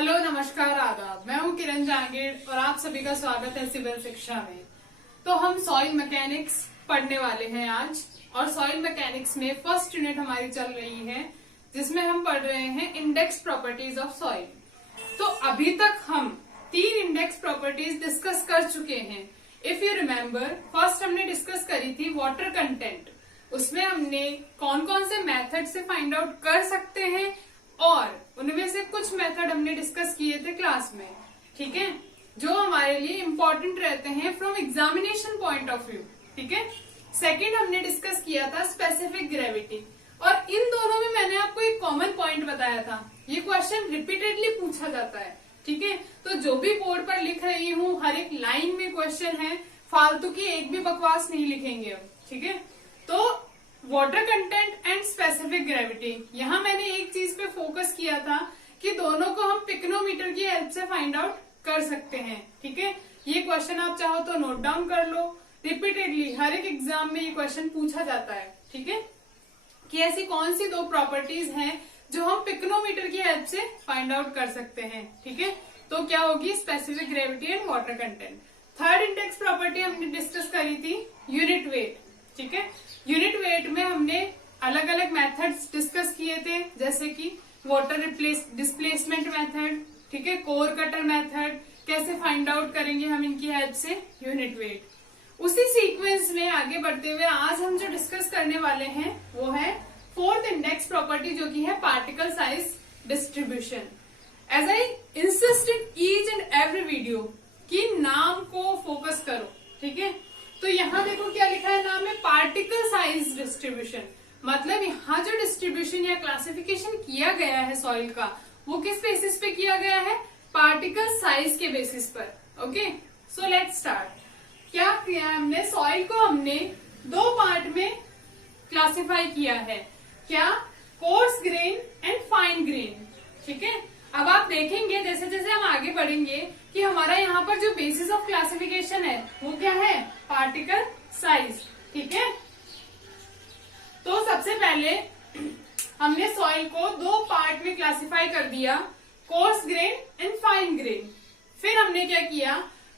Hello, नमस्कार, आदाब। मैं हूं किरण जहांगीर और आप सभी का स्वागत है सिविल शिक्षा में। तो हम सॉइल मैकेनिक्स पढ़ने वाले हैं आज, और सॉइल मैकेनिक्स में फर्स्ट यूनिट हमारी चल रही है जिसमें हम पढ़ रहे हैं इंडेक्स प्रॉपर्टीज ऑफ सॉइल। तो अभी तक हम 3 इंडेक्स प्रॉपर्टीज डिस्कस कर चुके हैं। इफ यू रिमेम्बर, फर्स्ट हमने डिस्कस करी थी वाटर कंटेंट। उसमें हमने कौन कौन से मेथड से फाइंड आउट कर सकते हैं और उनमें से कुछ मेथड हमने डिस्कस किए थे क्लास में, ठीक है, जो हमारे लिए इंपॉर्टेंट रहते हैं from examination point of view, ठीक है। सेकंड हमने डिस्कस किया था स्पेसिफिक ग्रेविटी, और इन दोनों में मैंने आपको एक कॉमन पॉइंट बताया था। ये क्वेश्चन रिपीटेडली पूछा जाता है, ठीक है। तो जो भी बोर्ड पर लिख रही हूँ, हर एक लाइन में क्वेश्चन है, फालतू की एक भी बकवास नहीं लिखेंगे अब, ठीक है। तो water content and specific gravity, यहाँ मैंने एक चीज पे फोकस किया था कि दोनों को हम पिक्नोमीटर की हेल्प से फाइंड आउट कर सकते हैं, ठीक है। ये क्वेश्चन आप चाहो तो नोट डाउन कर लो, रिपीटेडली हर एक एग्जाम में ये क्वेश्चन पूछा जाता है, ठीक है, कि ऐसी कौन सी 2 प्रॉपर्टीज हैं जो हम पिक्नोमीटर की हेल्प से फाइंड आउट कर सकते हैं, ठीक है। तो क्या होगी? Specific gravity and water content. Third index property हमने डिस्कस करी थी यूनिट वेट, ठीक है। यूनिट वेट में हमने अलग अलग मेथड्स डिस्कस किए थे, जैसे कि वाटर डिस्प्लेसमेंट मेथड, ठीक है, कोर कटर मेथड, कैसे फाइंड आउट करेंगे हम इनकी हेल्प से यूनिट वेट। उसी सीक्वेंस में आगे बढ़ते हुए आज हम जो डिस्कस करने वाले हैं वो है फोर्थ इंडेक्स प्रॉपर्टी, जो की है particle size distribution. As I insist in each and every video कि नाम को फोकस करो, ठीक है। तो यहाँ देखो क्या लिखा है नाम में, पार्टिकल साइज डिस्ट्रीब्यूशन। मतलब यहाँ जो डिस्ट्रीब्यूशन या क्लासिफिकेशन किया गया है सॉइल का, वो किस बेसिस पे किया गया है? पार्टिकल साइज के बेसिस पर। Okay, so let's start. क्या किया हमने? सॉइल को हमने 2 पार्ट में क्लासिफाई किया है। क्या? Coarse grain and fine grain, ठीक है। अब आप देखेंगे जैसे जैसे हम आगे बढ़ेंगे कि हमारा यहाँ पर जो बेसिस ऑफ क्लासिफिकेशन है वो क्या है? पार्टिकल साइज, ठीक है। तो सबसे पहले हमने सॉइल को 2 पार्ट में क्लासिफाई कर दिया, coarse grain and fine grain. फिर हमने क्या किया?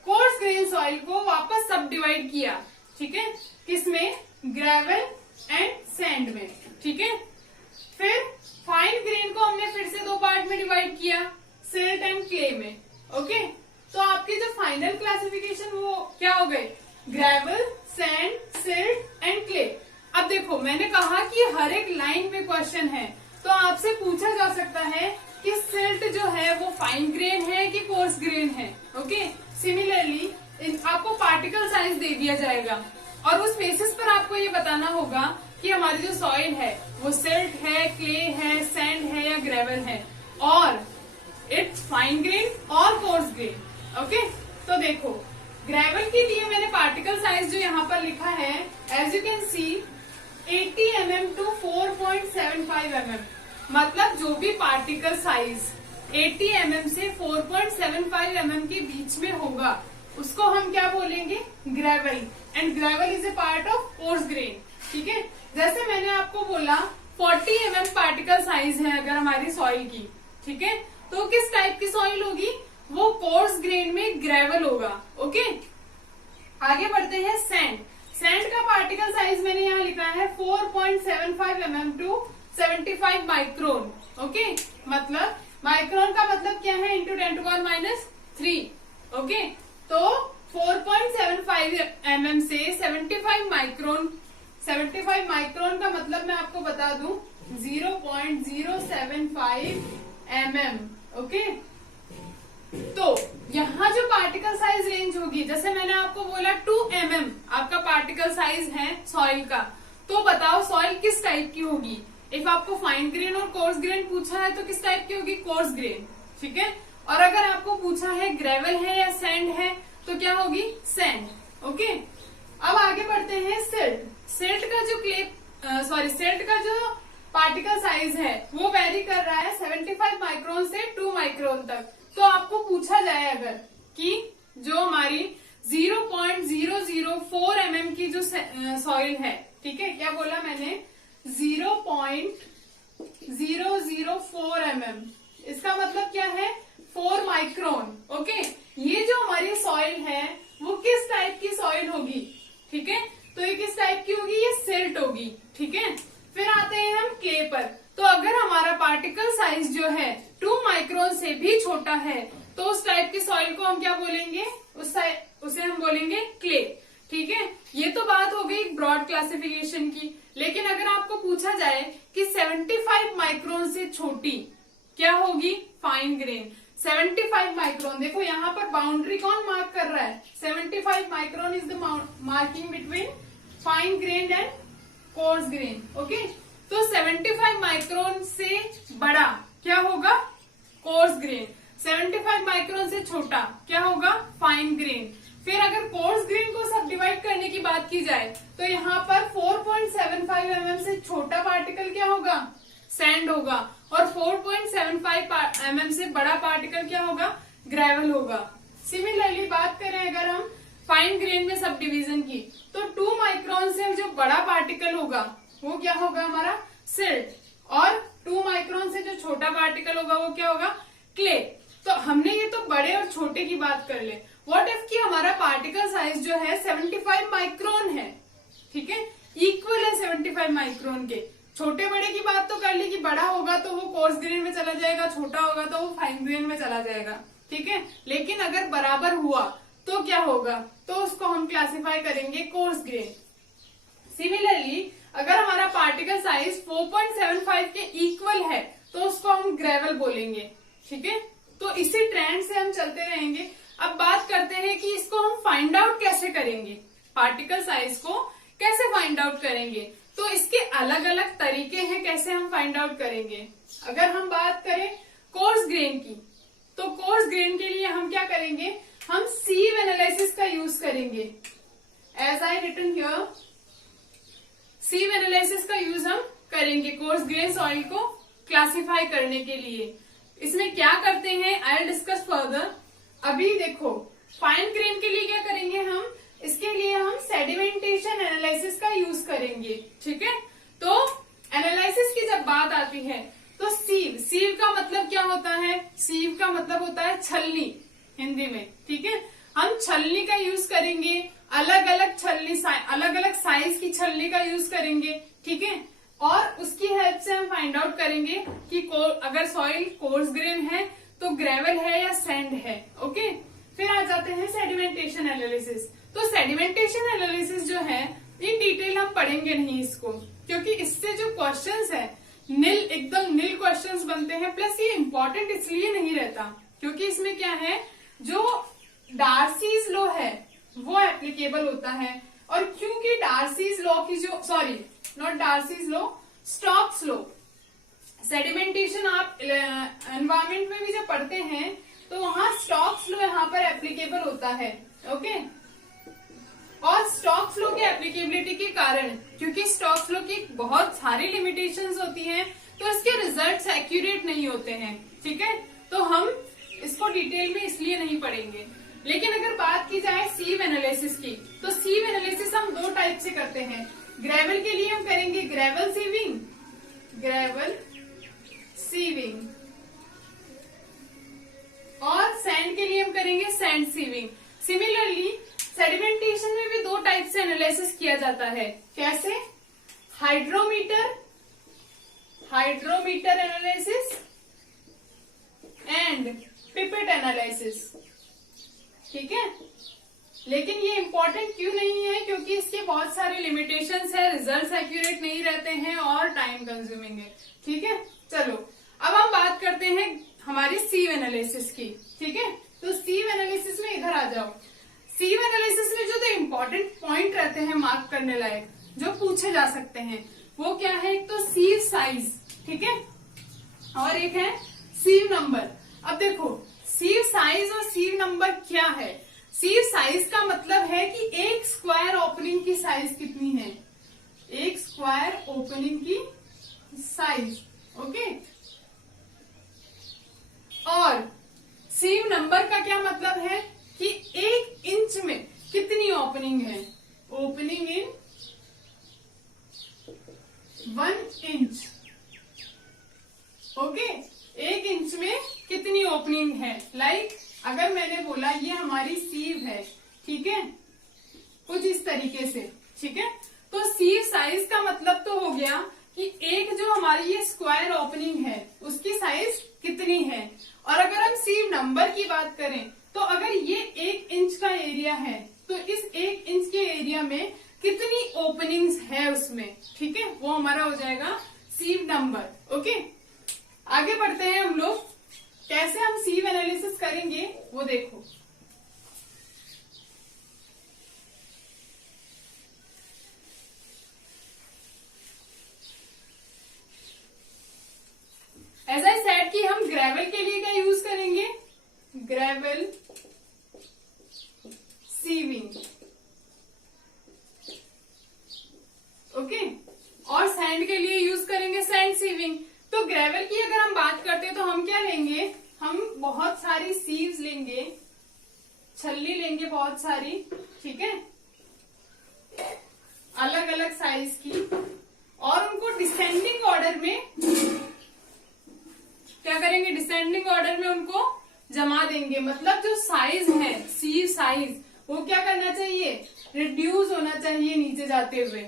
कोर्स ग्रेन सॉइल को वापस सब डिवाइड किया, ठीक है, किसमें? ग्रेवल एंड सैंड में, ठीक है। फिर फाइन ग्रेन को हमने फिर से 2 पार्ट में डिवाइड किया, सिल्ट एंड क्ले में। ओके, तो आपकी जो फाइनल क्लासिफिकेशन वो क्या हो गई? Gravel, sand, silt and clay. अब देखो, मैंने कहा कि हर एक लाइन में क्वेश्चन है, तो आपसे पूछा जा सकता है कि सिल्ट जो है वो फाइन ग्रेन है कि कोर्स ग्रेन है। ओके, सिमिलरली आपको पार्टिकल साइज दे दिया जाएगा और उस बेसिस पर आपको ये बताना होगा कि हमारी जो सॉइल है वो सिल्ट है, क्ले है, सैंड है या ग्रेवल है, और इट्स फाइन ग्रेन और कोर्स ग्रेन। ओके, तो देखो ग्रेवल के लिए मैंने पार्टिकल साइज जो यहाँ पर लिखा है, as you can see 80 mm to 4.75 mm। मतलब जो भी पार्टिकल साइज 80 mm से 4.75 mm के बीच में होगा उसको हम क्या बोलेंगे? Gravel. And gravel is a part of coarse grain, ठीक है। जैसे मैंने आपको बोला 40 mm पार्टिकल साइज है अगर हमारी सॉइल की, ठीक है, तो किस टाइप की सॉइल होगी? वो कोर्स ग्रेन में ग्रेवल होगा। ओके, आगे बढ़ते हैं सैंड। सैंड का पार्टिकल साइज मैंने यहाँ लिखा है 4.75 mm to 75 माइक्रोन। ओके, मतलब माइक्रोन का मतलब क्या है? इंटू 10⁻³ ओके, तो 4.75 mm से 75 माइक्रोन। 75 माइक्रोन का मतलब मैं आपको बता दूं 0.075 mm। ओके, तो यहाँ जो पार्टिकल साइज रेंज होगी, जैसे मैंने आपको बोला 2 mm आपका पार्टिकल साइज है सॉइल का, तो बताओ सॉइल किस टाइप की होगी? इफ आपको फाइन ग्रेन और कोर्स ग्रेन पूछा है तो किस टाइप की होगी? कोर्स ग्रेन, ठीक है। और अगर आपको पूछा है ग्रेवल है या सैंड है तो क्या होगी? सैंड। ओके, अब आगे बढ़ते हैं सिल्ट। सिल्ट का जो सिल्ट का जो पार्टिकल साइज है वो वेरी कर रहा है 75 माइक्रोन से 2 माइक्रोन तक। तो आपको पूछा जाए अगर कि जो हमारी 0.004 mm की जो सॉइल है, ठीक है, क्या बोला मैंने? 0.004 mm, इसका मतलब क्या है? माइक्रोन। ओके, ये जो हमारी सॉइल है वो किस टाइप की सॉइल होगी, ठीक है, तो ये किस टाइप की होगी, ये सिल्ट होगी, ठीक है। फिर आते हैं हम क्ले पर। तो अगर हमारा पार्टिकल साइज जो है 2 माइक्रोन से भी छोटा है तो उस टाइप की सॉइल को हम क्या बोलेंगे, उसे हम बोलेंगे क्ले, ठीक है। ये तो बात हो गई ब्रॉड क्लासिफिकेशन की। लेकिन अगर आपको पूछा जाए कि 75 माइक्रोन से छोटी क्या होगी, फाइन ग्रेन। 75 माइक्रोन, देखो यहाँ पर बाउंड्री कौन मार्क कर रहा है, 75 micron is the marking between fine grain and coarse grain. Okay, तो 75 माइक्रोन से बड़ा क्या होगा, कोर्स ग्रेन। 75 माइक्रोन से छोटा क्या होगा, फाइन ग्रेन। फिर अगर कोर्स ग्रेन को सब डिवाइड करने की बात की जाए तो यहाँ पर 4.75 mm से छोटा पार्टिकल क्या होगा, सैंड होगा, और 4.75 mm से बड़ा पार्टिकल क्या होगा, ग्रेवल होगा। सिमिलरली बात करें अगर हम फाइन ग्रेन में सब डिवीजन की, तो 2 माइक्रोन से जो बड़ा पार्टिकल होगा वो क्या होगा हमारा, सिल्ट, और 2 माइक्रोन से जो छोटा पार्टिकल होगा वो क्या होगा, क्ले। तो हमने ये तो बड़े और छोटे की बात कर ले। व्हाट इफ कि हमारा पार्टिकल साइज जो है 75 माइक्रोन है, ठीक है, इक्वल है 75 माइक्रोन के। छोटे बड़े की बात तो कर ली कि बड़ा होगा तो वो कोर्स ग्रेन में चला जाएगा, छोटा होगा तो वो फाइन ग्रेन में चला जाएगा, ठीक है। लेकिन अगर बराबर हुआ तो क्या होगा, तो उसको हम क्लासिफाई करेंगे कोर्स ग्रेन। सिमिलरली अगर हमारा पार्टिकल साइज 4.75 के इक्वल है तो उसको हम ग्रेवल बोलेंगे, ठीक है। तो इसी ट्रेंड से हम चलते रहेंगे। अब बात करते हैं कि इसको हम फाइंड आउट कैसे करेंगे, पार्टिकल साइज को कैसे फाइंड आउट करेंगे। तो इसके अलग अलग तरीके हैं कैसे हम फाइंड आउट करेंगे। अगर हम बात करें कोर्स ग्रेन की, तो कोर्स ग्रेन के लिए हम क्या करेंगे, हम सीव एनालिसिस का यूज करेंगे। As I written here, sieve analysis का यूज हम करेंगे कोर्स ग्रेन सॉइल को क्लासिफाई करने के लिए। इसमें क्या करते हैं, आई विल डिस्कस फर्दर। अभी देखो फाइन ग्रेन के लिए क्या करेंगे हम, इसके लिए हम सेडिमेंटेशन एनालिसिस का यूज करेंगे, ठीक है। तो एनालिसिस की जब बात आती है तो सीव का मतलब क्या होता है, सीव का मतलब होता है छलनी हिंदी में, ठीक है। हम छलनी का यूज करेंगे, अलग अलग छलनी, अलग अलग साइज की छलनी का यूज करेंगे, ठीक है। और उसकी हेल्प से हम फाइंड आउट करेंगे कि अगर सॉइल कोर्स ग्रेन है तो ग्रेवल है या सैंड है। ओके, फिर आ जाते हैं सेडिमेंटेशन एनालिसिस। तो सेडिमेंटेशन एनालिसिस जो है इन डिटेल हम पढ़ेंगे नहीं इसको, क्योंकि इससे जो क्वेश्चंस है एकदम नील क्वेश्चंस बनते हैं। प्लस ये इम्पोर्टेंट इसलिए नहीं रहता क्योंकि इसमें क्या है, जो डार्सीज लॉ है वो एप्लीकेबल होता है। और क्योंकि डार्सीज लॉ की जो not Darcy's law, Stokes law, sedimentation आप एनवायरमेंट में भी जब पढ़ते हैं तो वहां स्टोक्स लॉ यहाँ पर एप्लीकेबल होता है। ओके, और स्टोक्स लॉ की एप्लीकेबिलिटी के कारण, क्योंकि स्टोक्स लॉ की बहुत सारी लिमिटेशंस होती हैं तो इसके रिजल्ट्स एक्यूरेट नहीं होते हैं, ठीक है। तो हम इसको डिटेल में इसलिए नहीं पढ़ेंगे। लेकिन अगर बात की जाए सीव एनालिसिस की, तो सीव एनालिसिस हम 2 टाइप से करते हैं। ग्रेवल के लिए हम करेंगे ग्रेवल सीविंग, और सैंड के लिए हम करेंगे सैंड सीविंग। सिमिलरली सेडिमेंटेशन में भी 2 टाइप से एनालिसिस किया जाता है। कैसे, hydrometer analysis and pipette analysis, ठीक है। लेकिन ये इम्पोर्टेंट क्यों नहीं है, क्योंकि इसके बहुत सारे लिमिटेशंस है, रिजल्ट्स एक्यूरेट नहीं रहते हैं और टाइम कंज्यूमिंग है, ठीक है। चलो अब हम बात करते हैं हमारी सीव एनालिसिस की, ठीक है। तो सीव एनालिसिस में इधर आ जाओ। सीव एनालिसिस में जो इम्पोर्टेंट पॉइंट रहते हैं मार्क करने लायक, जो पूछे जा सकते हैं, वो क्या है, एक तो सीव साइज, ठीक है, और एक है सीव नंबर। अब देखो सीव साइज और सीव नंबर क्या है। सीव साइज का मतलब है कि एक स्क्वायर ओपनिंग की साइज कितनी है, एक स्क्वायर ओपनिंग की साइज, ओके। और सीव नंबर का क्या मतलब है कि 1 इंच में कितनी ओपनिंग है, opening in 1 inch, okay. 1 inch में कितनी ओपनिंग है। है। लाइक अगर मैंने बोला ये हमारी सीव है, ठीक है, कुछ इस तरीके से, ठीक है, तो सीव साइज का मतलब तो हो गया कि एक जो हमारी ये स्क्वायर ओपनिंग है उसकी साइज कितनी है। और अगर हम सीव नंबर की बात करें तो अगर ये 1 इंच का एरिया है तो इस 1 इंच के एरिया में कितनी ओपनिंग्स है उसमें, ठीक है, वो हमारा हो जाएगा सीव नंबर। ओके, आगे बढ़ते हैं हम लोग। कैसे हम सीव एनालिसिस करेंगे वो देखो। एज आई सेड कि हम ग्रेवल के लिए क्या यूज करेंगे, ग्रेवल सीविंग, ओके, और सैंड के लिए यूज करेंगे सैंड सीविंग। तो ग्रेवल की अगर हम बात करते हैं तो हम क्या लेंगे, हम बहुत सारी सीव्स लेंगे, छल्ली लेंगे बहुत सारी, ठीक है, अलग अलग साइज की, और उनको डिसेंडिंग ऑर्डर में क्या करेंगे, डिसेंडिंग ऑर्डर में उनको जमा देंगे। मतलब जो साइज है, सीव साइज, वो क्या करना चाहिए, रिड्यूस होना चाहिए नीचे जाते हुए,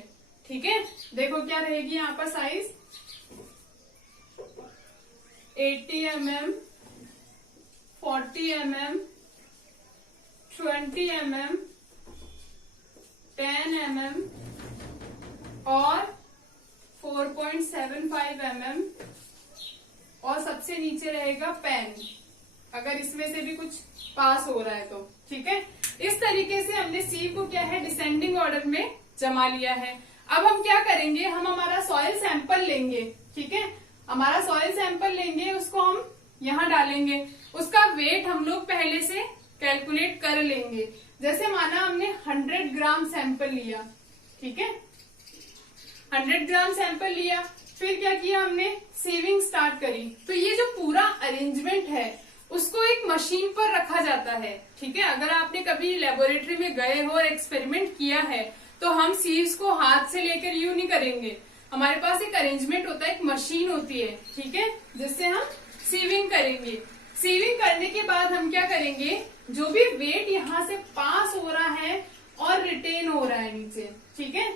ठीक है। देखो क्या रहेगी यहाँ पर size, 80 mm, 40 mm, 20 mm, 10 mm और 4.75 mm, और सबसे नीचे रहेगा पेन, अगर इसमें से भी कुछ पास हो रहा है तो, ठीक है। इस तरीके से हमने सीव को क्या है, डिसेंडिंग ऑर्डर में जमा लिया है। अब हम क्या करेंगे, हम हमारा सॉइल सैंपल लेंगे, ठीक है, हमारा सॉइल सैंपल लेंगे, उसको हम यहाँ डालेंगे, उसका वेट हम लोग पहले से कैलकुलेट कर लेंगे। जैसे माना हमने 100 ग्राम सैंपल लिया, ठीक है, 100 ग्राम सैंपल लिया, फिर क्या किया हमने, सीविंग स्टार्ट करी। तो ये जो पूरा अरेंजमेंट है उसको एक मशीन पर रखा जाता है, ठीक है। अगर आपने कभी लेबोरेटरी में गए हो और एक्सपेरिमेंट किया है तो हम सीव्स को हाथ से लेकर यूं नहीं करेंगे, हमारे पास एक अरेंजमेंट होता है, एक मशीन होती है, ठीक है, जिससे हम सीविंग करेंगे। सीविंग करने के बाद हम क्या करेंगे, जो भी वेट यहाँ से पास हो रहा है और रिटेन हो रहा है नीचे, ठीक है,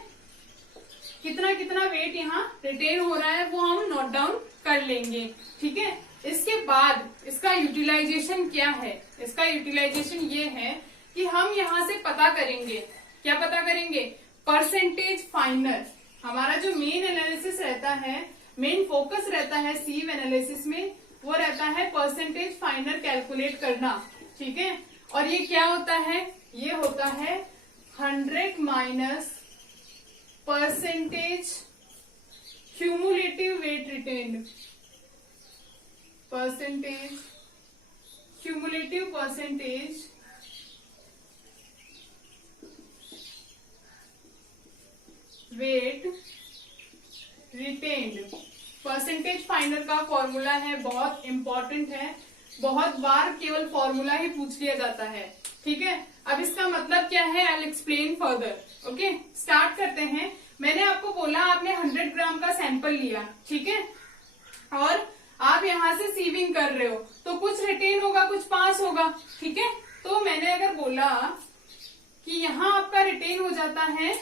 कितना कितना वेट यहाँ रिटेन हो रहा है वो हम नोट डाउन कर लेंगे, ठीक है। इसके बाद इसका यूटिलाइजेशन क्या है, इसका यूटिलाइजेशन ये है कि हम यहाँ से पता करेंगे, क्या पता करेंगे, परसेंटेज फाइनर। हमारा जो मेन एनालिसिस रहता है, मेन फोकस रहता है सीव एनालिसिस में, वो रहता है परसेंटेज फाइनर कैलकुलेट करना, ठीक है। और ये क्या होता है, ये होता है 100 minus percentage cumulative weight retained, percentage cumulative percentage weight retained. Percentage finer का फॉर्मूला है, बहुत इंपॉर्टेंट है, बहुत बार केवल फॉर्मूला ही पूछ लिया जाता है, ठीक है। अब इसका मतलब क्या है, I will explain further. Okay, start करते हैं। मैंने आपको बोला आपने 100 ग्राम का सैंपल लिया, ठीक है, और आप यहाँ से सीविंग कर रहे हो तो कुछ रिटेन होगा, कुछ पास होगा, ठीक है। तो मैंने अगर बोला कि यहाँ आपका रिटेन हो जाता है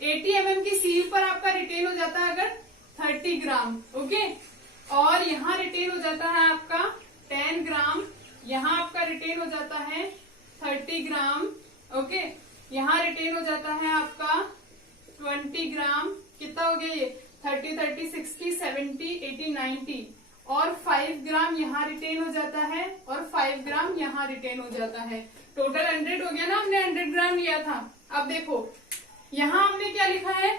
80 mm की सीव पर आपका रिटेन हो जाता है अगर 30 ग्राम, ओके, और यहाँ रिटेन हो जाता है आपका 10 ग्राम, यहाँ आपका रिटेन हो जाता है 30 ग्राम, ओके, यहाँ रिटेन हो जाता है आपका 20 ग्राम, कितना हो गया ये 30, 30, 60, 70, 80, 90, और 5 ग्राम यहाँ रिटेन हो जाता है और 5 ग्राम यहाँ रिटेन हो जाता है। टोटल 100 हो गया ना, हमने 100 ग्राम लिया था। अब देखो यहाँ हमने क्या लिखा है,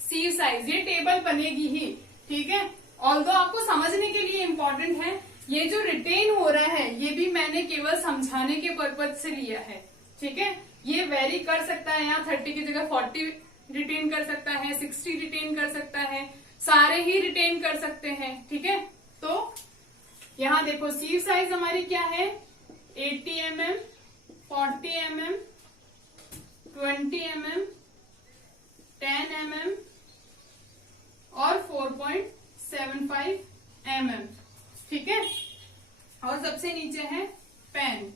सीव साइज, ये टेबल बनेगी ही, ठीक है। ऑल्दो आपको समझने के लिए इम्पोर्टेंट है, ये जो रिटेन हो रहा है ये भी मैंने केवल समझाने के पर्पज से लिया है, ठीक है। ये वेरी कर सकता है, यहाँ 30 की जगह 40 रिटेन कर सकता है, 60 रिटेन कर सकता है, सारे ही रिटेन कर सकते हैं, ठीक है। तो यहाँ देखो सीव साइज हमारी क्या है, 80 mm, 40 mm, 20 mm, 10 mm और 4.75 mm, ठीक और सबसे नीचे है पेन।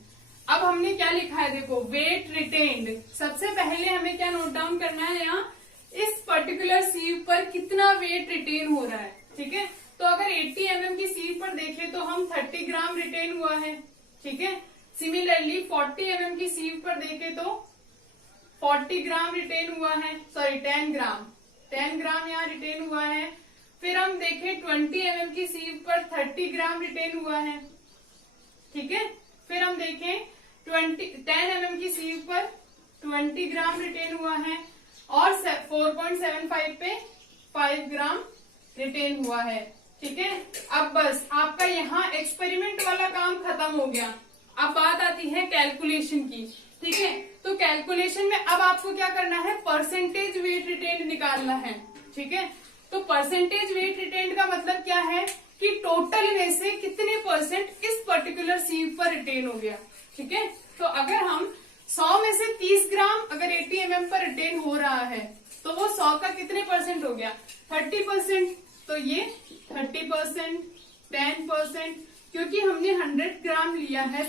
अब हमने क्या लिखा है, देखो वेट रिटेन्ड। सबसे पहले हमें क्या नोट डाउन करना है, यहाँ इस पर्टिकुलर सीव पर कितना वेट रिटेन हो रहा है। ठीक है, तो अगर 80 mm की सीव पर देखें तो हम 30 ग्राम रिटेन हुआ है। ठीक है, सिमिलरली 40 mm की सीव पर देखें तो 40 ग्राम रिटेन हुआ है, सॉरी 10 ग्राम यहाँ रिटेन हुआ है। फिर हम देखें 20 mm की सीव पर 30 ग्राम रिटेन हुआ है। ठीक है, फिर हम देखें 10 mm की सीव पर 20 ग्राम रिटेन हुआ है और 4.75 पे 5 ग्राम रिटेन हुआ है। ठीक है, अब बस आपका यहाँ एक्सपेरिमेंट वाला काम खत्म हो गया। अब बात आती है कैलकुलेशन की। ठीक है, तो कैलकुलेशन में अब आपको क्या करना है, परसेंटेज वेट रिटेन निकालना है। ठीक है, तो परसेंटेज वेट रिटेन का मतलब क्या है कि टोटल में से कितने परसेंट इस पर्टिकुलर सीव पर रिटेन हो गया। ठीक है, तो अगर हम 100 में से 30 ग्राम अगर 80 mm पर रिटेन हो रहा है तो वो 100 का कितने परसेंट हो गया, 30%। तो ये 30%, 10%, क्योंकि हमने 100 ग्राम लिया है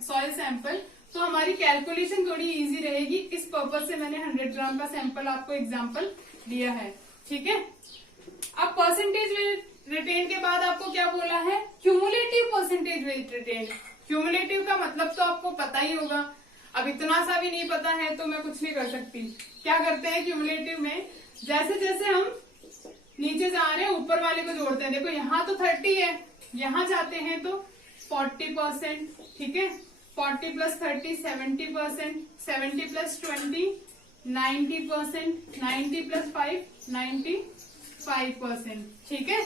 सॉइल सैंपल, तो हमारी कैलकुलेशन थोड़ी इजी रहेगी। इस पर्पज से मैंने 100 ग्राम का सैंपल आपको एग्जाम्पल दिया है। ठीक है, अब परसेंटेज वेट रिटेन के बाद आपको क्या बोला है, cumulative percentage weight retain. Cumulative का मतलब तो आपको पता ही होगा, अब इतना सा भी नहीं पता है तो मैं कुछ नहीं कर सकती। क्या करते हैं क्यूमुलेटिव में, जैसे जैसे हम नीचे जा रहे हैं ऊपर वाले को जोड़ते हैं। देखो यहाँ तो 30 है, यहाँ जाते हैं तो 40%। ठीक है, 40 + 30 70%, 70 + 20 90%, 90 + 5 95%। ठीक है,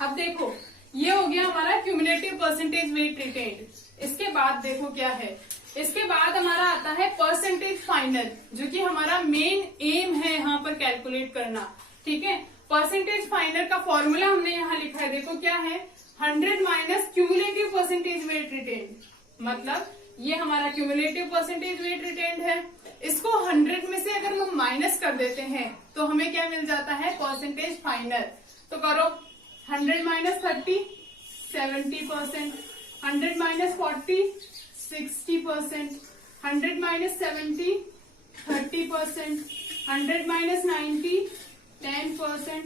अब देखो ये हो गया हमारा क्यूमुलेटिव परसेंटेज वेट रिटेन्ड। इसके बाद देखो क्या है, इसके बाद हमारा आता है परसेंटेज फाइनल, जो कि हमारा मेन एम है यहाँ पर कैलकुलेट करना। ठीक है, परसेंटेज फाइनल का फॉर्मूला हमने यहाँ लिखा है, देखो क्या है, 100 minus cumulative percentage weight retained. मतलब ये हमारा क्यूमुलेटिव परसेंटेज वेट रिटेन्ड है, इसको 100 में से अगर हम माइनस कर देते हैं तो हमें क्या मिल जाता है, परसेंटेज फाइनल। तो करो 100 minus 30 70%, 100 minus 40 60%, 100 minus 70 30%, 100 minus 90 10%,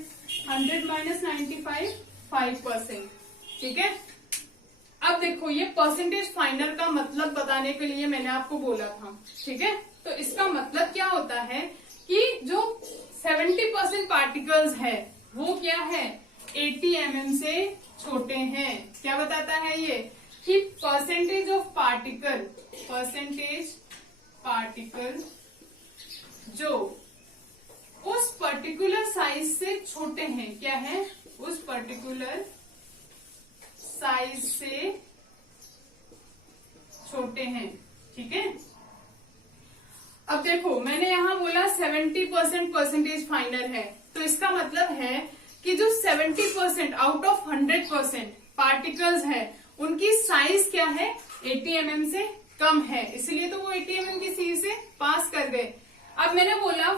100 minus 95 5%। ठीक है, अब देखो ये परसेंटेज फाइनल का मतलब बताने के लिए मैंने आपको बोला था। ठीक है, तो इसका मतलब क्या होता है कि जो 70% पार्टिकल्स है वो क्या है, 80 mm से छोटे हैं। क्या बताता है ये कि परसेंटेज पार्टिकल जो उस पर्टिकुलर साइज से छोटे हैं, क्या है, उस पर्टिकुलर साइज से छोटे हैं। ठीक है, अब देखो मैंने यहाँ बोला 70% परसेंटेज फाइनल है, तो इसका मतलब है कि जो 70% आउट ऑफ 100% पार्टिकल्स है उनकी साइज क्या है, 80 mm से कम है, इसलिए तो वो 80 mm की सीव से पास कर गए। अब मैंने बोला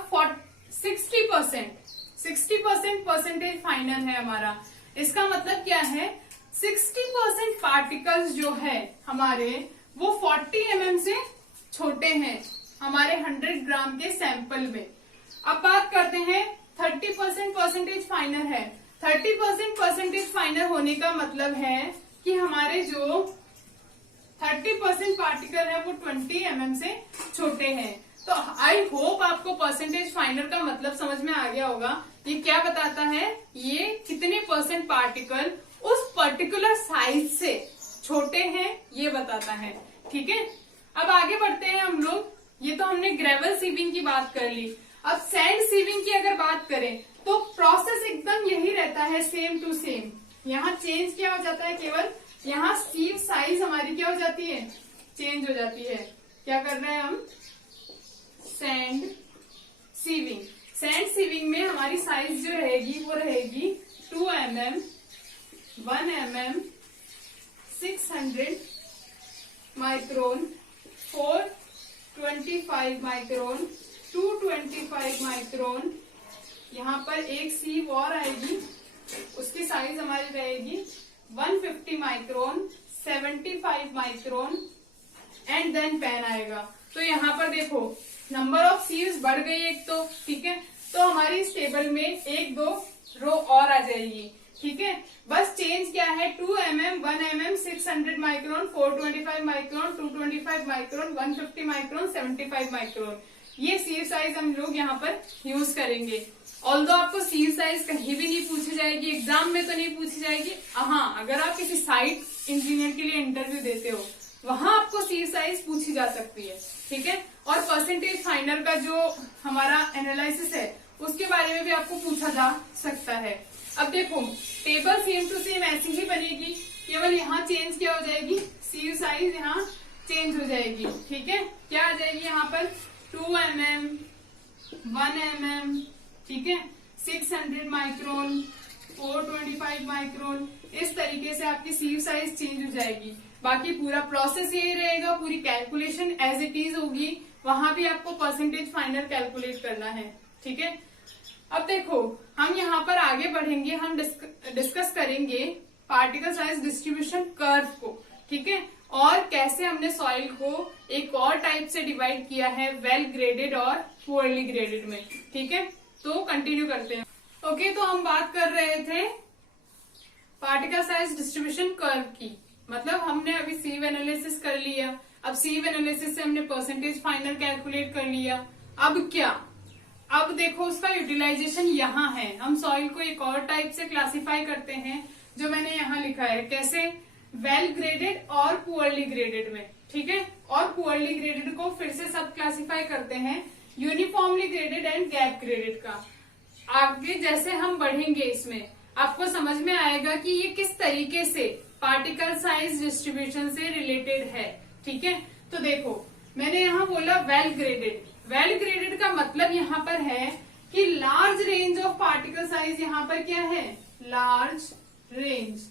60% परसेंटेज फाइनल है हमारा, इसका मतलब क्या है, 60% पार्टिकल्स जो है हमारे वो 40 mm से छोटे हैं हमारे 100 ग्राम के सैंपल में। अब बात करते हैं 30% परसेंटेज फाइनल है। 30% परसेंटेज फाइनल होने का मतलब है कि हमारे जो 30% पार्टिकल है वो 20 mm से छोटे हैं। तो आई होप आपको परसेंटेज फाइनल का मतलब समझ में आ गया होगा। ये क्या बताता है, ये कितने परसेंट पार्टिकल उस पर्टिकुलर साइज से छोटे हैं ये बताता है। ठीक है, अब आगे बढ़ते हैं हम लोग। ये तो हमने ग्रेवल सीविंग की बात कर ली। अब सैंड सीविंग की अगर बात करें तो प्रोसेस एकदम यही रहता है, सेम टू सेम। यहाँ चेंज क्या हो जाता है, केवल यहाँ सीव साइज हमारी क्या हो जाती है, चेंज हो जाती है। क्या कर रहे हैं हम, सैंड सीविंग। सैंड सीविंग में हमारी साइज जो रहेगी वो रहेगी 2 mm, 1 mm, 600 micron, 425 micron, 225 micron. यहाँ पर एक सीव और आएगी, उसकी साइज हमारी रहेगी 150 माइक्रोन, 75 माइक्रोन एंड देन 10 आएगा। तो यहाँ पर देखो नंबर ऑफ सीव्स बढ़ गई एक तो, ठीक है, तो हमारी इस टेबल में एक दो रो और आ जाएगी, ठीक है। बस चेंज क्या है, 2 mm, 1 mm, 600 micron, 425 micron, 225 micron, 150 micron, 75 micron, ये सीव साइज हम लोग यहाँ पर यूज करेंगे। ऑल्दो आपको सीव साइज कहीं भी नहीं पूछी जाएगी, एग्जाम में तो नहीं पूछी जाएगी। हाँ, अगर आप किसी साइट इंजीनियर के लिए इंटरव्यू देते हो वहां आपको सीव साइज पूछी जा सकती है, ठीक है। और परसेंटेज फाइनर का जो हमारा एनालिसिस है उसके बारे में भी आपको पूछा जा सकता है। अब देखो टेबल सेम टू सेम ऐसी ही बनेगी, केवल यहाँ चेंज क्या हो जाएगी, सीव साइज यहाँ चेंज हो जाएगी, ठीक है। क्या आ जाएगी यहाँ पर 2 mm, 1 mm, ठीक है, 600 माइक्रोन, 425 माइक्रोन, इस तरीके से आपकी सीव साइज चेंज हो जाएगी। बाकी पूरा प्रोसेस यही रहेगा, पूरी कैलकुलेशन एज इट इज होगी, वहां भी आपको परसेंटेज फाइनल कैलकुलेट करना है, ठीक है। अब देखो हम यहाँ पर आगे बढ़ेंगे, हम डिस्कस करेंगे पार्टिकल साइज डिस्ट्रीब्यूशन कर्व को, ठीक है, और कैसे हमने सॉइल को एक और टाइप से डिवाइड किया है, वेल ग्रेडेड और पुअरली ग्रेडेड में, ठीक है। तो कंटिन्यू करते हैं। ओके, तो हम बात कर रहे थे पार्टिकल साइज डिस्ट्रीब्यूशन कर्व की, मतलब हमने अभी सीव एनालिसिस कर लिया, अब सीव एनालिसिस से हमने परसेंटेज फाइनल कैलकुलेट कर लिया। अब क्या, अब देखो उसका यूटिलाइजेशन यहाँ है। हम सॉइल को एक और टाइप से क्लासिफाई करते हैं, जो मैंने यहाँ लिखा है, कैसे, वेल ग्रेडेड और पुअरली ग्रेडेड में, ठीक है। और पुअरली ग्रेडेड को फिर से सब क्लासिफाई करते हैं uniformly graded and gap graded का। आगे जैसे हम बढ़ेंगे इसमें आपको समझ में आएगा कि ये किस तरीके से पार्टिकल साइज डिस्ट्रीब्यूशन से रिलेटेड है, ठीक है। तो देखो मैंने यहाँ बोला वेल ग्रेडेड, वेल ग्रेडेड का मतलब यहाँ पर है कि large range of particle size, यहाँ पर क्या है, large range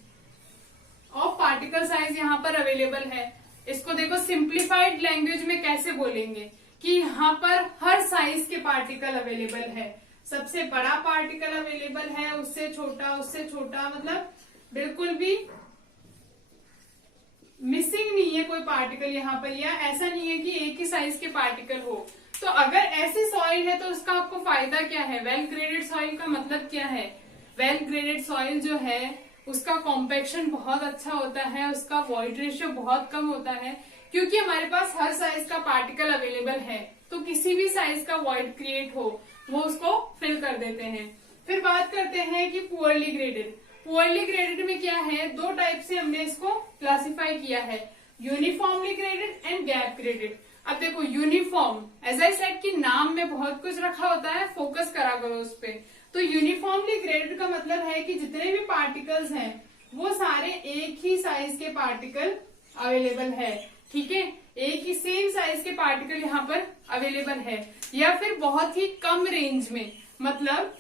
of particle size यहाँ पर अवेलेबल है। इसको देखो सिंप्लीफाइड लैंग्वेज में कैसे बोलेंगे कि यहाँ पर हर साइज के पार्टिकल अवेलेबल है, सबसे बड़ा पार्टिकल अवेलेबल है, उससे छोटा, मतलब बिल्कुल भी मिसिंग नहीं है कोई पार्टिकल यहाँ पर, या ऐसा नहीं है कि एक ही साइज के पार्टिकल हो। तो अगर ऐसी सॉइल है तो उसका आपको फायदा क्या है, वेल ग्रेडेड सॉइल का मतलब क्या है, वेल ग्रेडेड सॉइल जो है उसका कॉम्पैक्शन बहुत अच्छा होता है, उसका वॉइड रेशियो बहुत कम होता है, क्योंकि हमारे पास हर साइज का पार्टिकल अवेलेबल है, तो किसी भी साइज का वॉइड क्रिएट हो वो उसको फिल कर देते हैं। फिर बात करते हैं कि पुअरली ग्रेडेड, पुअरली ग्रेडेड में क्या है, दो टाइप से हमने इसको क्लासिफाई किया है, uniformly graded and gap graded. अब देखो यूनिफॉर्म, एज आई सेड कि नाम में बहुत कुछ रखा होता है, फोकस करा करो उस पे। तो यूनिफॉर्मली ग्रेडेड का मतलब है कि जितने भी पार्टिकल्स हैं वो सारे एक ही साइज के पार्टिकल अवेलेबल है, ठीक है, एक ही सेम साइज के पार्टिकल यहाँ पर अवेलेबल है, या फिर बहुत ही कम रेंज में, मतलब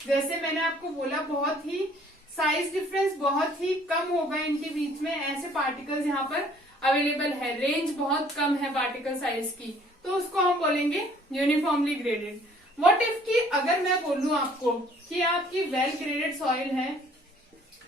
जैसे मैंने आपको बोला बहुत ही साइज डिफरेंस बहुत ही कम होगा इनके बीच में, ऐसे पार्टिकल्स यहाँ पर अवेलेबल है, रेंज बहुत कम है पार्टिकल साइज की, तो उसको हम बोलेंगे यूनिफॉर्मली ग्रेडेड। व्हाट इफ कि अगर मैं बोलूं आपको कि आपकी वेल ग्रेडेड सॉइल है,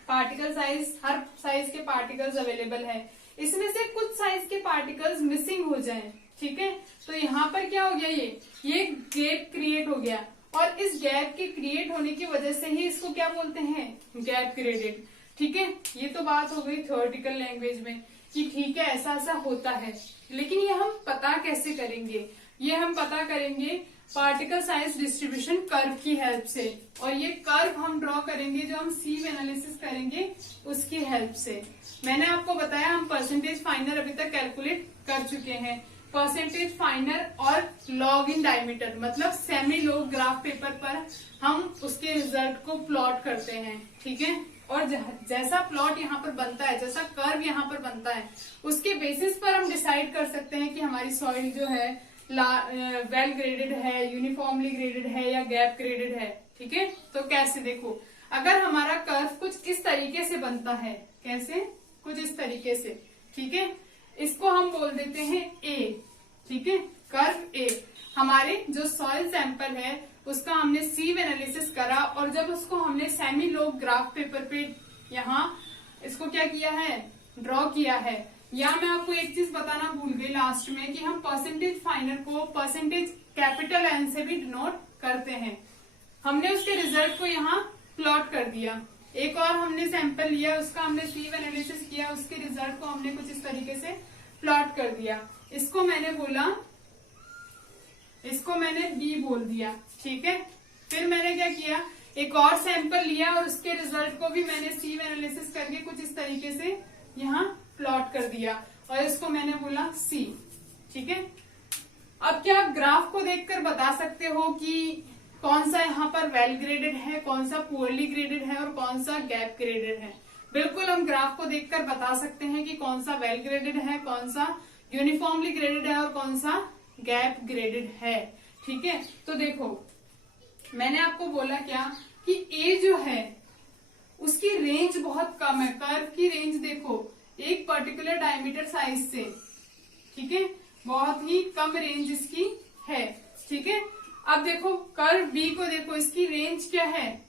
पार्टिकल साइज हर साइज के पार्टिकल्स अवेलेबल है, इसमें से कुछ साइज के पार्टिकल्स मिसिंग हो जाएं, ठीक है, तो यहाँ पर क्या हो गया, ये गैप क्रिएट हो गया, और इस गैप के क्रिएट होने की वजह से ही इसको क्या बोलते हैं, गैप ग्रेडेड, ठीक है। ये तो बात हो गई थ्योरेटिकल लैंग्वेज में कि ठीक है ऐसा ऐसा होता है, लेकिन ये हम पता कैसे करेंगे, ये हम पता करेंगे पार्टिकल साइज डिस्ट्रीब्यूशन कर्व की हेल्प से, और ये कर्व हम ड्रॉ करेंगे जो हम सीव एनालिसिस करेंगे उसकी हेल्प से। मैंने आपको बताया हम परसेंटेज फाइनर अभी तक कैलकुलेट कर चुके हैं, परसेंटेज फाइनर और लॉग इन डायमीटर, मतलब सेमी लॉग ग्राफ पेपर पर हम उसके रिजल्ट को प्लॉट करते हैं, ठीक है, और जैसा प्लॉट यहाँ पर बनता है, जैसा कर्व यहाँ पर बनता है, उसके बेसिस पर हम डिसाइड कर सकते हैं कि हमारी सॉइल जो है वेल ग्रेडेड है, यूनिफॉर्मली ग्रेडेड है या गैप ग्रेडेड है, ठीक है। तो कैसे, देखो अगर हमारा कर्व कुछ इस तरीके से बनता है, कैसे, कुछ इस तरीके से, ठीक है, इसको हम बोल देते हैं ए, ठीक है, कर्व ए। हमारे जो सॉइल सैंपल है उसका हमने सीव एनालिसिस करा, और जब उसको हमने सेमी लॉग ग्राफ पेपर पे यहाँ इसको क्या किया है, ड्रॉ किया है। या मैं आपको एक चीज बताना भूल गई लास्ट में कि हम परसेंटेज फाइनर को परसेंटेज कैपिटल एन से भी डिनोट करते हैं। हमने उसके रिजल्ट को यहाँ प्लॉट कर दिया। एक और हमने सैंपल लिया, उसका हमने स्लीव एनालिसिस किया, उसके रिजल्ट को हमने कुछ इस तरीके से प्लॉट कर दिया। इसको मैंने बोला, इसको मैंने बी बोल दिया, ठीक है। फिर मैंने क्या किया, एक और सैंपल लिया और उसके रिजल्ट को भी मैंने स्लीव एनालिसिस करके कुछ इस तरीके से यहाँ प्लॉट कर दिया और इसको मैंने बोला सी, ठीक है। अब क्या आप ग्राफ को देखकर बता सकते हो कि कौन सा यहाँ पर वेल ग्रेडेड है, कौन सा पुअरली ग्रेडेड है और कौन सा गैप ग्रेडेड है? बिल्कुल हम ग्राफ को देखकर बता सकते हैं कि कौन सा वेल ग्रेडेड है, कौन सा यूनिफॉर्मली ग्रेडेड है और कौन सा गैप ग्रेडेड है, ठीक है। तो देखो मैंने आपको बोला क्या कि ए जो है उसकी रेंज बहुत कम है। कर्व की रेंज देखो एक पर्टिकुलर डायमीटर साइज से, ठीक है, बहुत ही कम रेंज इसकी है, ठीक है। अब देखो कर्व बी को देखो, इसकी रेंज क्या है,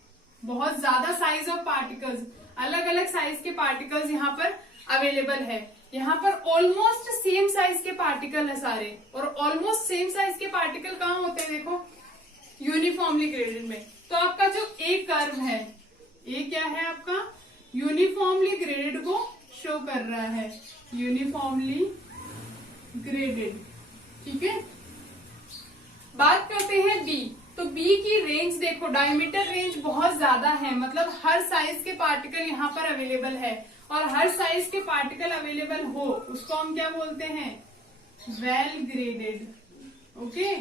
बहुत ज्यादा साइज ऑफ पार्टिकल्स, अलग अलग साइज के पार्टिकल्स यहाँ पर अवेलेबल है। यहाँ पर ऑलमोस्ट सेम साइज के पार्टिकल है सारे, और ऑलमोस्ट सेम साइज के पार्टिकल कहाँ होते हैं, देखो यूनिफॉर्मली ग्रेडेड में। तो आपका जो ए कर्व है, ए क्या है आपका, यूनिफॉर्मली ग्रेडेड को शो कर रहा है, यूनिफॉर्मली ग्रेडेड, ठीक है। बात करते हैं बी। तो बी की रेंज देखो, डायमीटर रेंज बहुत ज्यादा है, मतलब हर साइज के पार्टिकल यहाँ पर अवेलेबल है, और हर साइज के पार्टिकल अवेलेबल हो उसको हम क्या बोलते हैं, वेल ग्रेडेड, ओके।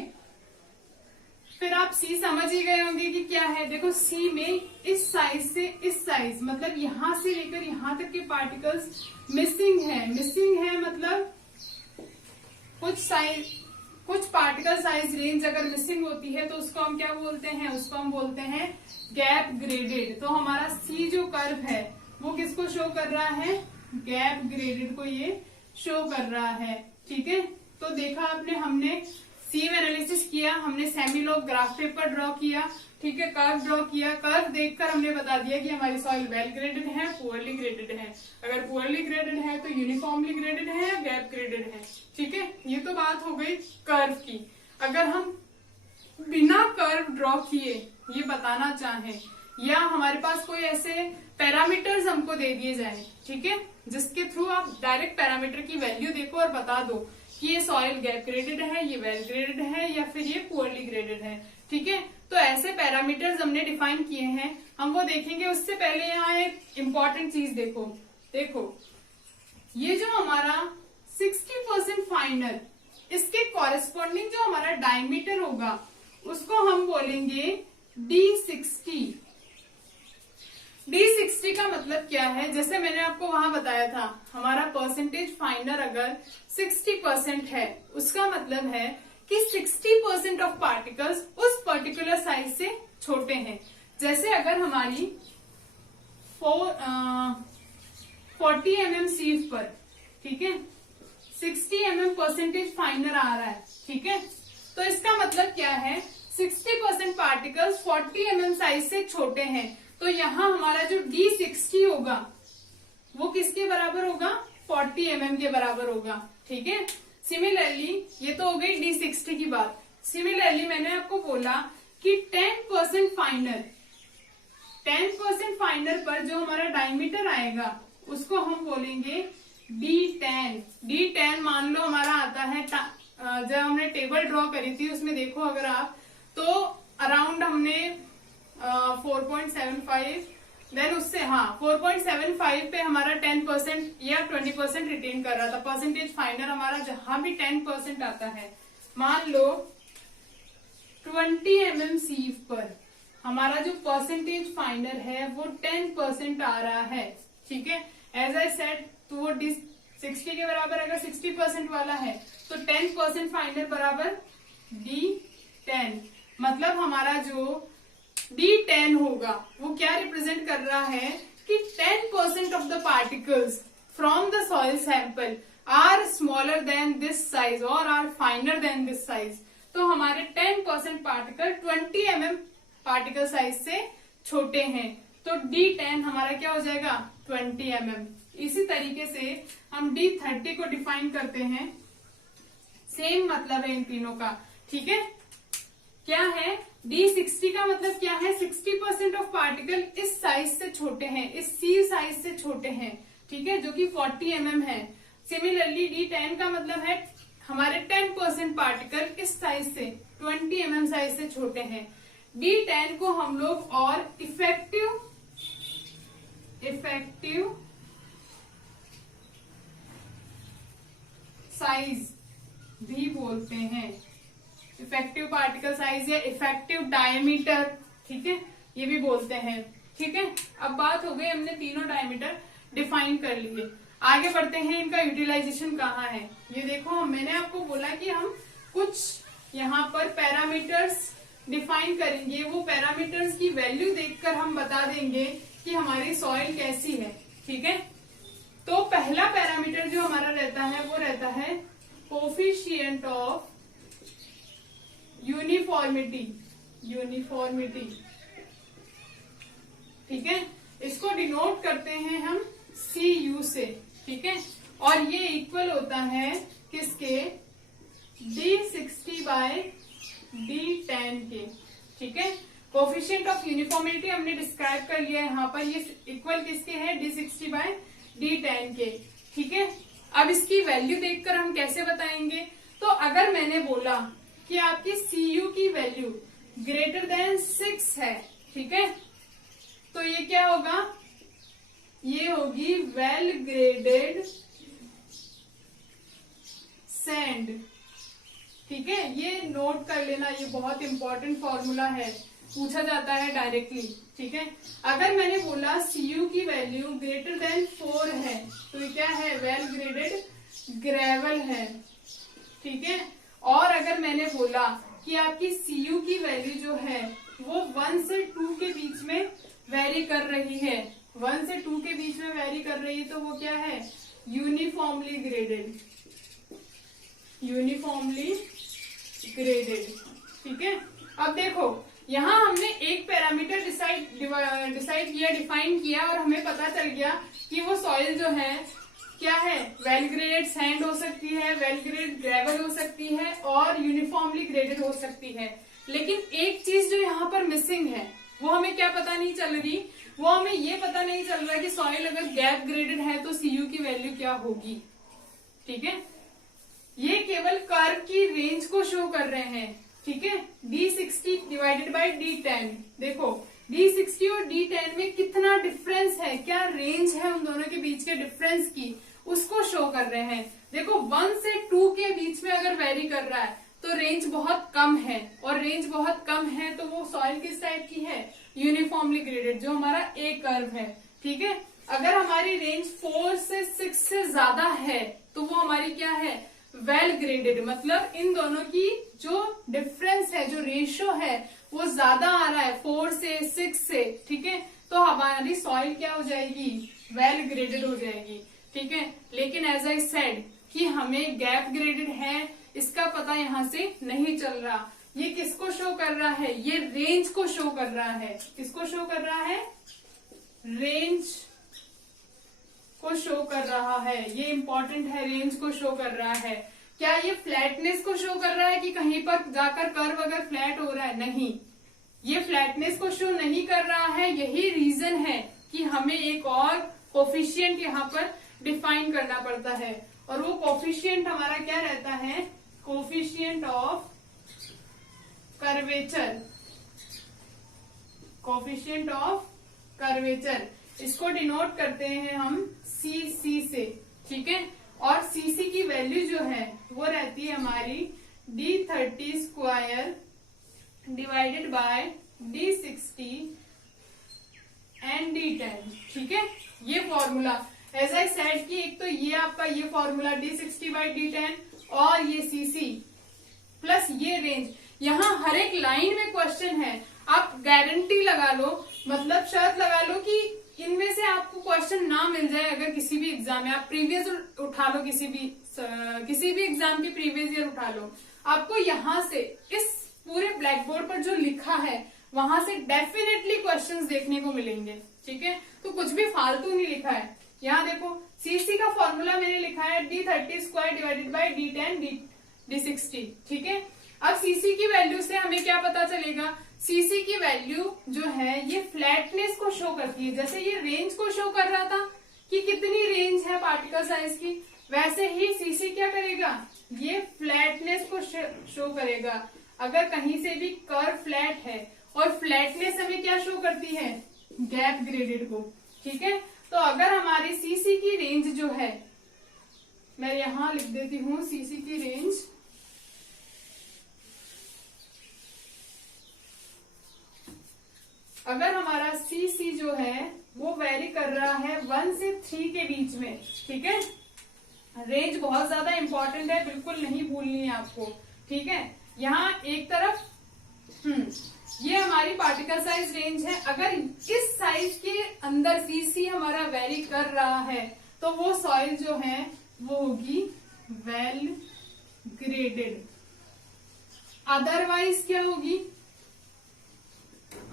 फिर आप सी समझ ही गए होंगे कि क्या है। देखो सी में इस साइज से इस साइज, मतलब यहां से लेकर यहां तक के पार्टिकल्स मिसिंग है। मिसिंग है मतलब कुछ पार्टिकल साइज रेंज अगर मिसिंग होती है तो उसको हम क्या बोलते हैं, उसको हम बोलते हैं गैप ग्रेडेड। तो हमारा सी जो कर्व है वो किसको शो कर रहा है, गैप ग्रेडेड को ये शो कर रहा है, ठीक है। तो देखा आपने, हमने स्लीव एनालिसिस किया, हमने semi log graph paper draw किया, ठीक है, कर्व ड्रॉ किया। कर्व देखकर हमने बता दिया कि हमारी सॉइल वेल ग्रेडेड है, पुअरली ग्रेडेड है। अगर पुअरली ग्रेडेड है तो यूनिफॉर्मली ग्रेडेड है या गैप ग्रेडेड है, ठीक है। ये तो बात हो गई कर्व की। अगर हम बिना कर्व ड्रॉ किए ये बताना चाहें, या हमारे पास कोई ऐसे पैरामीटर्स हमको दे दिए जाए, ठीक है, जिसके थ्रू आप डायरेक्ट पैरामीटर की वैल्यू देखो और बता दो कि ये सॉइल गैप ग्रेडेड है, ये वेल ग्रेडेड है या फिर ये पुअरली ग्रेडेड है, ठीक है। तो ऐसे पैरामीटर्स हमने डिफाइन किए हैं, हम वो देखेंगे। उससे पहले यहाँ एक इम्पॉर्टेंट चीज देखो, ये जो हमारा 60% फाइनल, इसके कॉरेस्पॉन्डिंग जो हमारा डायमीटर होगा उसको हम बोलेंगे D60। D60 का मतलब क्या है, जैसे मैंने आपको वहां बताया था, हमारा परसेंटेज फाइनर अगर 60% है, उसका मतलब है कि 60% ऑफ पार्टिकल्स उस पर्टिकुलर साइज से छोटे हैं। जैसे अगर हमारी 40 mm सीव पर, ठीक है, 60 mm परसेंटेज फाइनर आ रहा है, ठीक है, तो इसका मतलब क्या है, 60% पार्टिकल्स 40 mm साइज से छोटे हैं। तो यहाँ हमारा जो D60 होगा वो किसके बराबर होगा, 40 mm के बराबर होगा, ठीक है। सिमिलरली ये तो हो गई D60 की बात। सिमिलरली मैंने आपको बोला कि 10% फाइनर पर जो हमारा डायमीटर आएगा उसको हम बोलेंगे D10। D10 मान लो हमारा आता है, जब हमने टेबल ड्रॉ करी थी उसमें देखो अगर आप, तो अराउंड हमने 4.75, देन उससे 4.75 पे हमारा 10% या 20% रिटेन कर रहा था। परसेंटेज फाइनर हमारा जहां भी 10% आता है, मान लो 20 mm सीव पर हमारा जो परसेंटेज फाइनर है वो 10% आ रहा है, ठीक है। एज आई सेड, तो वो D60 के बराबर अगर 60% वाला है तो 10% फाइनर बराबर D10। मतलब हमारा जो D10 होगा वो क्या रिप्रेजेंट कर रहा है कि 10% of the particles from the soil sample are smaller than this size और are finer than this size. तो हमारे 10% पार्टिकल 20 mm पार्टिकल साइज से छोटे हैं, तो D10 हमारा क्या हो जाएगा, 20 mm। इसी तरीके से हम D30 को डिफाइन करते हैं। सेम मतलब है इन तीनों का, ठीक है। क्या है D60 का मतलब क्या है, 60% ऑफ पार्टिकल इस साइज से छोटे हैं, इस C साइज से छोटे हैं, ठीक है, जो कि 40 mm है। सिमिलरली D10 का मतलब है हमारे 10% पार्टिकल इस साइज से 20 mm साइज से छोटे हैं। D10 को हम लोग और इफेक्टिव साइज भी बोलते हैं, इफेक्टिव पार्टिकल साइज या इफेक्टिव डायमीटर, ठीक है, ये भी बोलते हैं, ठीक है। अब बात हो गई, हमने तीनों डायमीटर डिफाइन कर लिए। आगे बढ़ते हैं, इनका यूटिलाइजेशन कहाँ है। ये देखो, मैंने आपको बोला कि हम कुछ यहाँ पर पैरामीटर्स डिफाइन करेंगे, वो पैरामीटर्स की वैल्यू देखकर हम बता देंगे कि हमारी सॉइल कैसी है, ठीक है। तो पहला पैरामीटर जो हमारा रहता है वो रहता है कोफिशिएंट ऑफ यूनिफॉर्मिटी, ठीक है। इसको डिनोट करते हैं हम CU से, ठीक है, और ये इक्वल होता है किसके, D60 बाय D10 के, ठीक है। कोफिशिएंट ऑफ यूनिफॉर्मिटी हमने डिस्क्राइब कर लिया है यहाँ पर, ये इक्वल किसके है, D60 बाय D10 के, ठीक है। अब इसकी वैल्यू देखकर हम कैसे बताएंगे, तो अगर मैंने बोला कि आपकी CU की वैल्यू ग्रेटर देन 6 है, ठीक है, तो ये क्या होगा, ये होगी वेल ग्रेडेड सैंड, ठीक है। ये नोट कर लेना, ये बहुत इंपॉर्टेंट फॉर्मूला है, पूछा जाता है डायरेक्टली, ठीक है। अगर मैंने बोला CU की वैल्यू ग्रेटर देन 4 है, तो ये क्या है, वेल ग्रेडेड ग्रेवल है, ठीक है। और अगर मैंने बोला कि आपकी CU की वैल्यू जो है वो 1 से 2 के बीच में वेरी कर रही है, 1 से 2 के बीच में वेरी कर रही है, तो वो क्या है, यूनिफॉर्मली ग्रेडेड, ठीक है। अब देखो, यहाँ हमने एक पैरामीटर डिसाइड किया, डिफाइन किया, और हमें पता चल गया कि वो सॉइल जो है क्या है, वेल ग्रेडेड सैंड हो सकती है, वेल ग्रेडेड ग्रेवल हो सकती है, और यूनिफॉर्मली ग्रेडेड हो सकती है। लेकिन एक चीज जो यहाँ पर मिसिंग है, वो हमें क्या पता नहीं चल रही, वो हमें ये पता नहीं चल रहा कि सॉइल अगर गैप ग्रेडेड है तो CU की वैल्यू क्या होगी, ठीक है। ये केवल कर्व की रेंज को शो कर रहे हैं, ठीक है। D60 डिवाइडेड बाई D10, देखो D60 और D10 में कितना डिफरेंस है, क्या रेंज है उन दोनों के बीच के डिफरेंस की, उसको शो कर रहे हैं। देखो 1 से 2 के बीच में अगर वेरी कर रहा है तो रेंज बहुत कम है, और रेंज बहुत कम है तो वो सॉइल किस टाइप की है, यूनिफॉर्मली ग्रेडेड, जो हमारा A कर्व है, ठीक है। अगर हमारी रेंज 4 से 6 से ज्यादा है तो वो हमारी क्या है, वेल ग्रेडेड, मतलब इन दोनों की जो डिफरेंस है, जो रेशियो है, वो ज्यादा आ रहा है 4 से 6 से, ठीक है, तो हमारी सॉइल क्या हो जाएगी, वेल ग्रेडेड हो जाएगी, ठीक है। लेकिन एज आई सेड कि हमें गैप ग्रेडेड है, इसका पता यहाँ से नहीं चल रहा। ये किसको शो कर रहा है, ये रेंज को शो कर रहा है, किसको शो कर रहा है, रेंज को शो कर रहा है, ये इंपॉर्टेंट है, रेंज को शो कर रहा है। क्या ये फ्लैटनेस को शो कर रहा है कि कहीं पर जाकर कर्व अगर फ्लैट हो रहा है, नहीं, ये फ्लैटनेस को शो नहीं कर रहा है। यही रीजन है कि हमें एक और कोफिशिएंट यहाँ पर डिफाइन करना पड़ता है, और वो कोफिशिएंट हमारा क्या रहता है, coefficient of curvature, coefficient of curvature, इसको डिनोट करते हैं हम CC से, ठीक है। और CC की वैल्यू जो है वो रहती है हमारी D30 square divided by D60 and D10, ठीक है। ये फॉर्मूला एज आई सेड कि एक तो ये आपका ये फॉर्मूला D60 बाई D10 और ये CC प्लस ये रेंज, यहाँ हर एक लाइन में क्वेश्चन है, आप गारंटी लगा लो, मतलब शर्त लगा लो कि इनमें से आपको क्वेश्चन ना मिल जाए। अगर किसी भी एग्जाम में आप प्रीवियस उठा लो, किसी भी एग्जाम की प्रीवियस ईयर उठा लो, आपको यहाँ से इस पूरे ब्लैक बोर्ड पर जो लिखा है वहां से डेफिनेटली क्वेश्चंस देखने को मिलेंगे, ठीक है। तो कुछ भी फालतू नहीं लिखा है, यहाँ देखो सीसी का फॉर्मूला मैंने लिखा है D30² divided by D10 D60, ठीक है। अब सीसी की वैल्यू से हमें क्या पता चलेगा, सीसी की वैल्यू जो है ये फ्लैटनेस को शो करती है। जैसे ये रेंज को शो कर रहा था कि कितनी रेंज है पार्टिकल साइज की, वैसे ही सीसी क्या करेगा, ये फ्लैटनेस को शो करेगा। अगर कहीं से भी कर्व फ्लैट है, और फ्लैटनेस हमें क्या शो करती है, गैप ग्रेडेड को, ठीक है। तो अगर हमारी सीसी की रेंज जो है, मैं यहां लिख देती हूं सीसी की रेंज, अगर हमारा सीसी जो है वो वेरी कर रहा है 1 से 3 के बीच में, ठीक है। रेंज बहुत ज्यादा इंपॉर्टेंट है, बिल्कुल नहीं भूलनी है आपको, ठीक है। यहाँ एक तरफ ये हमारी पार्टिकल साइज रेंज है। अगर इस साइज के अंदर सीसी हमारा वेरी कर रहा है तो वो सॉइल जो है वो होगी वेल ग्रेडेड। अदरवाइज क्या होगी,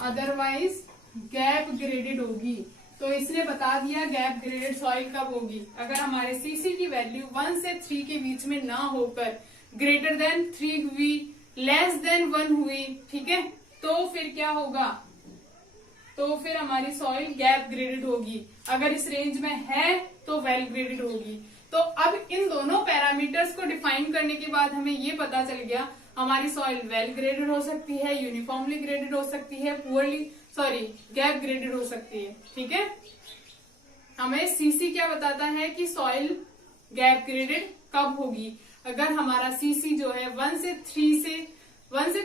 अदरवाइज गैप ग्रेडेड होगी। तो इसने बता दिया गैप ग्रेडेड सॉइल कब होगी, अगर हमारे सीसी की वैल्यू 1 से 3 के बीच में ना होकर ग्रेटर देन 3 हुई, लेस देन 1 हुई, ठीक है, तो फिर क्या होगा, तो फिर हमारी सॉइल गैप ग्रेडेड होगी। अगर इस रेंज में है तो वेल ग्रेडेड होगी। तो अब इन दोनों पैरामीटर्स को डिफाइन करने के बाद हमें ये पता चल गया हमारी सॉइल वेल ग्रेडेड हो सकती है, यूनिफॉर्मली ग्रेडेड हो सकती है, गैप ग्रेडेड हो सकती है, ठीक है। हमें सीसी क्या बताता है कि सॉइल गैप ग्रेडेड कब होगी, अगर हमारा सीसी जो है 1 से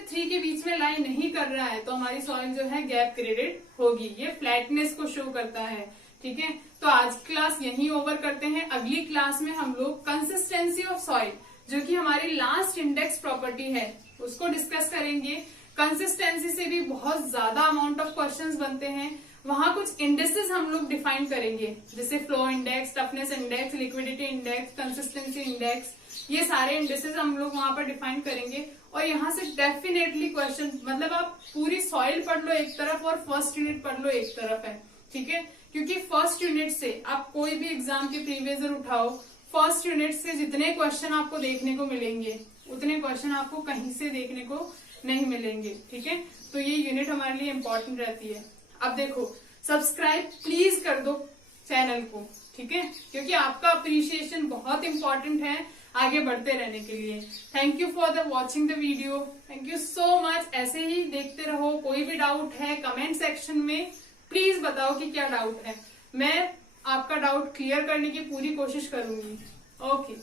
3 के बीच में लाई नहीं कर रहा है तो हमारी सॉइल जो है गैप ग्रेडेड होगी। ये फ्लैटनेस को शो करता है, ठीक है। तो आज की क्लास यहीं ओवर करते हैं। अगली क्लास में हम लोग कंसिस्टेंसी ऑफ सॉइल, जो कि हमारी लास्ट इंडेक्स प्रॉपर्टी है, उसको डिस्कस करेंगे। कंसिस्टेंसी से भी बहुत ज्यादा अमाउंट ऑफ क्वेश्चंस बनते हैं, वहां कुछ इंडेक्सेस हम लोग डिफाइन करेंगे, जैसे flow index, toughness index, liquidity index, consistency index, ये सारे इंडेक्सेस हम लोग वहां पर डिफाइन करेंगे। और यहाँ से डेफिनेटली क्वेश्चन, मतलब आप पूरी सॉइल पढ़ लो एक तरफ और फर्स्ट यूनिट पढ़ लो एक तरफ है, ठीक है। क्योंकि फर्स्ट यूनिट से आप कोई भी एग्जाम के प्रीवियस ईयर उठाओ, फर्स्ट यूनिट से जितने क्वेश्चन आपको देखने को मिलेंगे उतने क्वेश्चन आपको कहीं से देखने को नहीं मिलेंगे, ठीक है। तो ये यूनिट हमारे लिए इम्पोर्टेंट रहती है। अब देखो, सब्सक्राइब प्लीज कर दो चैनल को, ठीक है, क्योंकि आपका अप्रिशिएशन बहुत इंपॉर्टेंट है आगे बढ़ते रहने के लिए। Thank you for the watching the video, thank you so much. ऐसे ही देखते रहो। कोई भी डाउट है कमेंट सेक्शन में प्लीज बताओ कि क्या डाउट है, मैं आपका डाउट क्लियर करने की पूरी कोशिश करूंगी। ओके।